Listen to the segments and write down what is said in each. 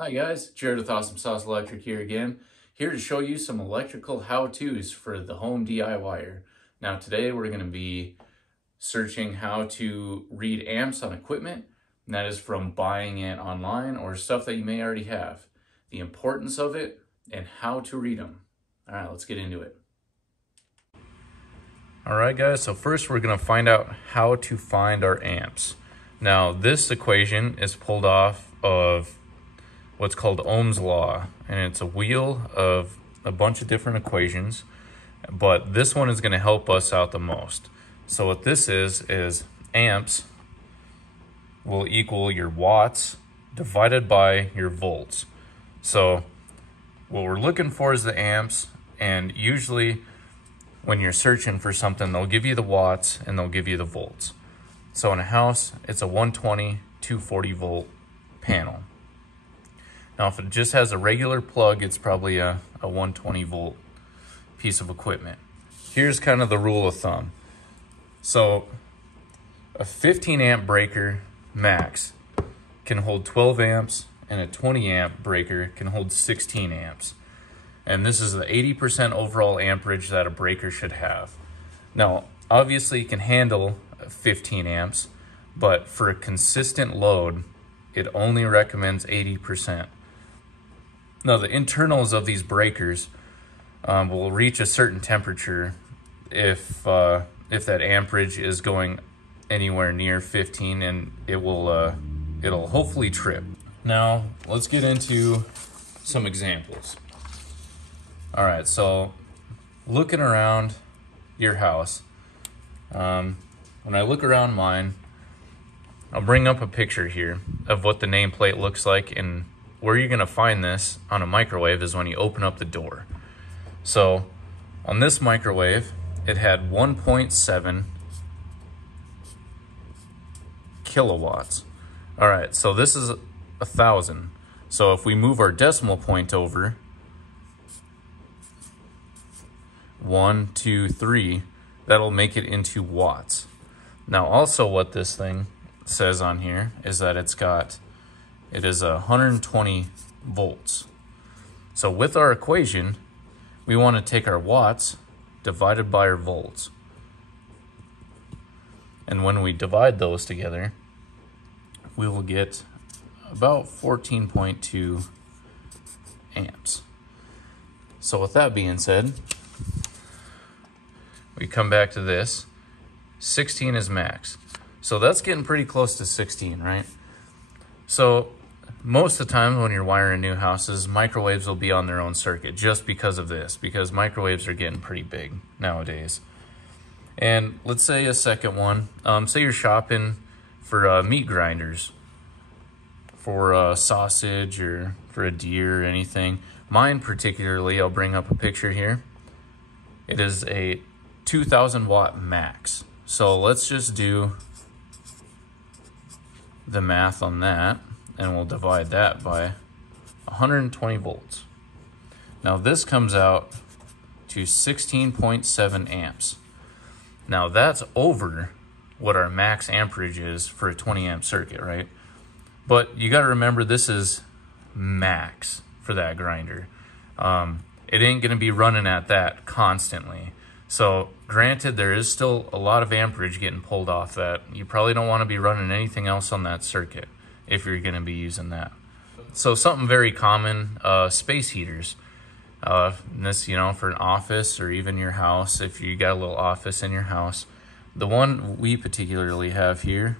Hi guys, Jared with Awesome Sauce Electric here again, here to show you some electrical how-tos for the home DIYer. Now today we're going to be searching how to read amps on equipment, and that is from buying it online or stuff that you may already have. The importance of it and how to read them. All right, let's get into it. All right guys, so first we're going to find out how to find our amps. Now this equation is pulled off of what's called Ohm's law, and it's a wheel of a bunch of different equations, but this one is going to help us out the most. So what this is amps will equal your watts divided by your volts. So what we're looking for is the amps, and usually when you're searching for something, they'll give you the watts and they'll give you the volts. So in a house, it's a 120, 240 volt panel. Now, if it just has a regular plug, it's probably a 120 volt piece of equipment. Here's kind of the rule of thumb. So a 15 amp breaker max can hold 12 amps, and a 20 amp breaker can hold 16 amps. And this is the 80% overall amperage that a breaker should have. Now, obviously you can handle 15 amps, but for a consistent load, it only recommends 80%. Now, the internals of these breakers will reach a certain temperature if that amperage is going anywhere near 15, and it'll hopefully trip. Now, let's get into some examples. All right, so looking around your house, when I look around mine, I'll bring up a picture here of what the nameplate looks like, and where you're gonna find this on a microwave is when you open up the door. So on this microwave, it had 1.7 kilowatts. All right, so this is 1,000. So if we move our decimal point over, 1, 2, 3, that'll make it into watts. Now also what this thing says on here is that it is 120 volts. So with our equation, we want to take our watts divided by our volts. And when we divide those together, we will get about 14.2 amps. So with that being said, we come back to this. 16 is max. So that's getting pretty close to 16, right? So most of the time when you're wiring new houses, microwaves will be on their own circuit just because of this, because microwaves are getting pretty big nowadays. And let's say a second one, say you're shopping for meat grinders, for sausage or for a deer or anything. Mine particularly, I'll bring up a picture here. It is a 2,000 watt max. So let's just do the math on that, and we'll divide that by 120 volts. Now this comes out to 16.7 amps. Now that's over what our max amperage is for a 20 amp circuit, right? But you gotta remember, this is max for that grinder. It ain't gonna be running at that constantly. So granted, there is still a lot of amperage getting pulled off that. You probably don't want to be running anything else on that circuit if you're going to be using that. So something very common, space heaters. This, for an office or even your house, if you got a little office in your house. The one we particularly have here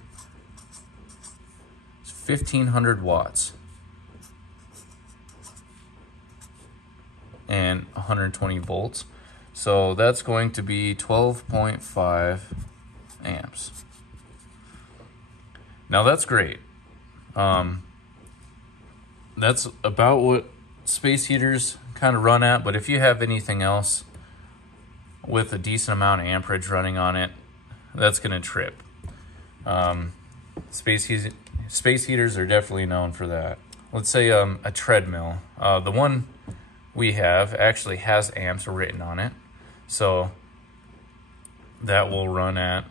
is 1,500 watts and 120 volts. So that's going to be 12.5 amps. Now that's great. That's about what space heaters kind of run at, but if you have anything else with a decent amount of amperage running on it, that's gonna trip. Space heaters are definitely known for that. Let's say a treadmill. The one we have actually has amps written on it. So that will run at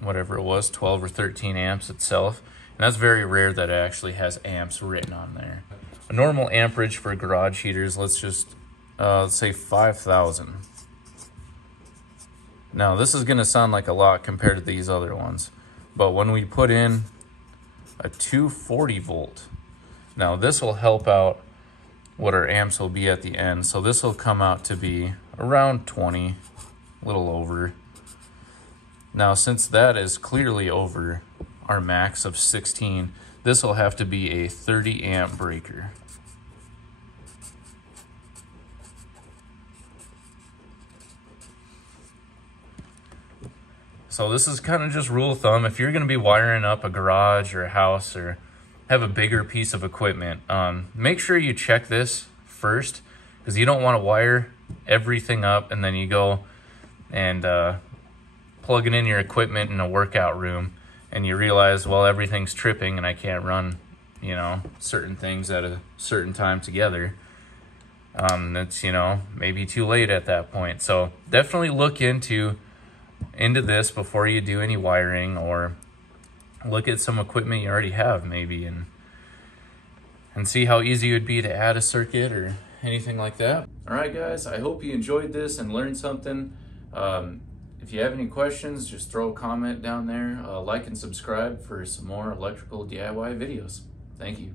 whatever it was, 12 or 13 amps itself. And that's very rare that it actually has amps written on there. a normal amperage for garage heaters, let's say 5,000. Now this is gonna sound like a lot compared to these other ones, but when we put in a 240 volt, now this will help out what our amps will be at the end. So this will come out to be around 20, a little over. Now since that is clearly over our max of 16, this will have to be a 30 amp breaker. So this is kind of just rule of thumb. If you're gonna be wiring up a garage or a house or have a bigger piece of equipment, make sure you check this first, because you don't want to wire everything up and then you go and plug it in your equipment in a workout room and you realize, well, everything's tripping and I can't run, you know, certain things at a certain time together. It's, you know, maybe too late at that point. So definitely look into this before you do any wiring, or look at some equipment you already have maybe and see how easy it would be to add a circuit or anything like that. All right, guys, I hope you enjoyed this and learned something. If you have any questions, just throw a comment down there. Like and subscribe for some more electrical DIY videos. Thank you.